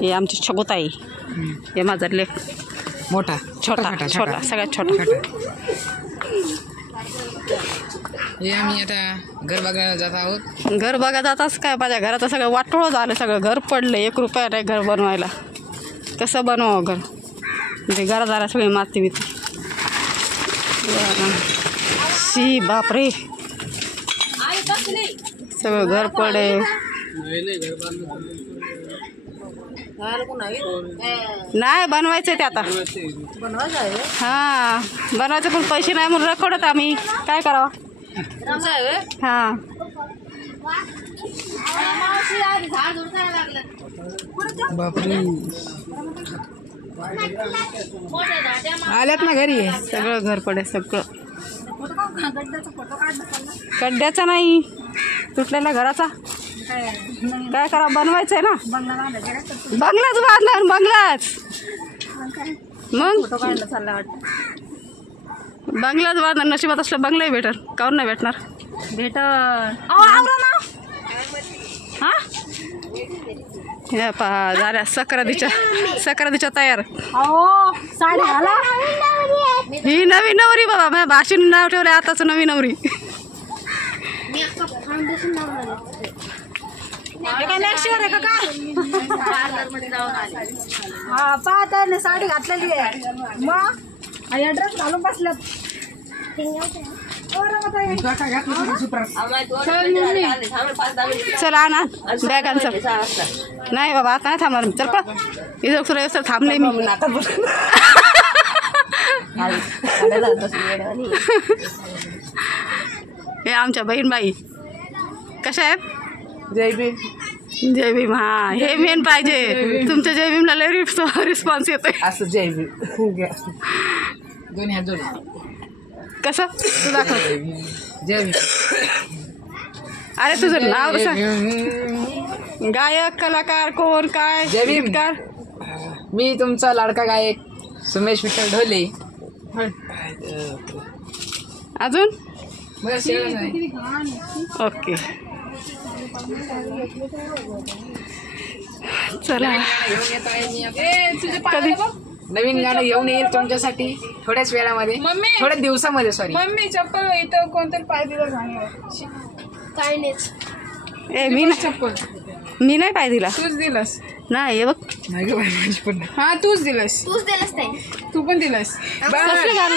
हे आमची छगोताई, हे माझा लेख मोठा छोटा छोटा सगळ्यात छोटा. हे आम्ही आता घर बघायला जात आहोत. घर बघा जाताच काय माझ्या घराचं सगळं वाटोळं झालं, सगळं घर पडलं. 1 रुपया नाही घर बनवायला. कसं बनवावं घर, म्हणजे घरात झाला सगळी माती बिती. शी बापरे, सगळं घर पडे. नाही बनवायचं ते आता. हां बनवायचं पण पैसे नाही म्हणून रखडत आम्ही. काय करावं. हां बापरे, आल्यात ना घरी. सगळं घर पडे सगळं. खड्ड्याचा नाही, तुटलेल्या घराचा. काय करा, बनवायचंय ना. बंगलाच बांधला, बंगलाच. मग बंगलाच बांधणार. नशिबात असलं बंगलाही भेटर. काऊन नाही भेटणार. हां हे पहा झाल्या सक्रातीच्या तयार. ही नवी नवरी बाबा, माझ्या भाषेने नाव ठेवलं आताच नवी नवरी. पाहता साडी घातलेली आहे, मग ड्रेस घालून बसल्यात. चल आणा बॅगांचं. नाही बाबा आता नाही थांबणार. चल पण इथं सुद्धा थांबले मी. हे आमच्या बहीणबाई कशा आहेत. जय भीम. जय भीम. हा हे मेन पाहिजे. तुमच्या जय भीमला लय रिस्पॉन्स येतोय. असं जय भीम. दोन्ही हात जोड. कसं तू दाखव. जय भीम. अरे तुझं नाव सांग. गायक कलाकार कोण काय. जय भीम. मी तुमचा लाडका गायक सुमेश विठ्ठल ढोले. अजून नाही. ओके चला. कधी नवीन गाणं घेऊन येईल तुमच्यासाठी थोड्याच वेळामध्ये, थोड्या दिवसामध्ये. सॉरी मम्मी चप्पल इथं कोणतरी पाय दिला काय नाही. ए मी मी नाही पाय दिला. तूच दिलास. नाही हे बघ. नाही ग बाई, माझी पण नाही. हा तूच दिलास. तूच दिलास नाही. तू पण दिलास. कसलं गाणं.